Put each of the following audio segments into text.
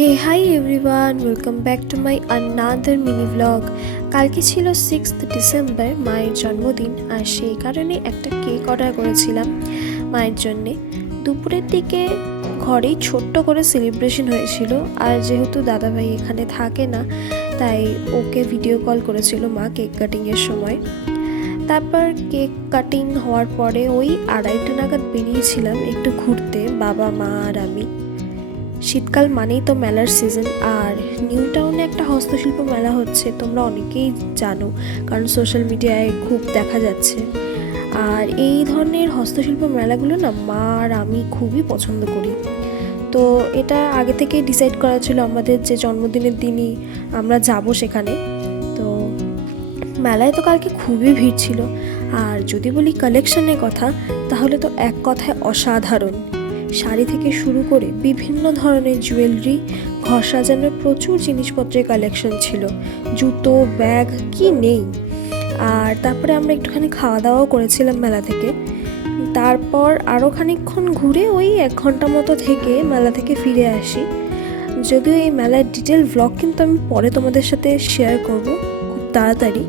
Hey, hi everyone, welcome back to my another mini vlog. কালকে ছিল 6th December, মায়ের জন্মদিন, আর সেই কারণে একটা কেক অর্ডার করেছিলাম মায়ের জন্যে। দুপুরের দিকে ঘরেই ছোট্ট করে সেলিব্রেশন হয়েছিল, আর যেহেতু দাদাভাই এখানে থাকে না তাই ওকে ভিডিও কল করেছিল মা কেক কাটিংয়ের সময়। তারপর কেক কাটিং হওয়ার পরে ওই 2:30 নাগাদ বেরিয়েছিলাম একটু ঘুরতে, বাবা মা আর আমি। শীতকাল মানেই তো মেলার সিজন, আর নিউ টাউনে একটা হস্তশিল্প মেলা হচ্ছে, তোমরা অনেকেই জানো কারণ সোশ্যাল মিডিয়ায় খুব দেখা যাচ্ছে। আর এই ধরনের হস্তশিল্প মেলাগুলো না মা আর আমি খুবই পছন্দ করি। তো এটা আগে থেকেই ডিসাইড করা ছিল আমাদের যে জন্মদিনের দিনই আমরা যাব সেখানে। তো মেলায় তো কালকে খুবই ভিড় ছিল, আর যদি বলি কালেকশনের কথা তাহলে তো এক কথায় অসাধারণ। শাড়ি থেকে শুরু করে বিভিন্ন ধরনের জুয়েলারি, ঘর সাজানোর প্রচুর জিনিসপত্রের কালেকশন ছিল, জুতো, ব্যাগ, কি নেই। আর তারপরে আমরা একটুখানি খাওয়া দাওয়াও করেছিলাম মেলা থেকে। তারপর আরও খানিকক্ষণ ঘুরে ওই 1 ঘন্টা মতো থেকে মেলা থেকে ফিরে আসি। যদিও এই মেলার ডিটেল ভ্লগ কিন্তু আমি পরে তোমাদের সাথে শেয়ার করব খুব তাড়াতাড়ি।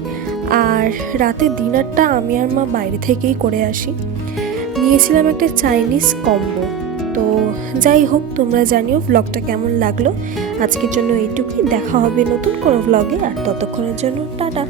আর রাতের ডিনারটা আমি আর মা বাইরে থেকেই করে আসি, নিয়েছিলাম একটা চাইনিজ কম্বো। তো যাই হোক, তোমরা জানিও ভ্লগটা কেমন লাগলো। আজকের জন্য এইটুকুই, দেখা হবে নতুন কোনো ভ্লগে, আর ততক্ষণের জন্য টাটা।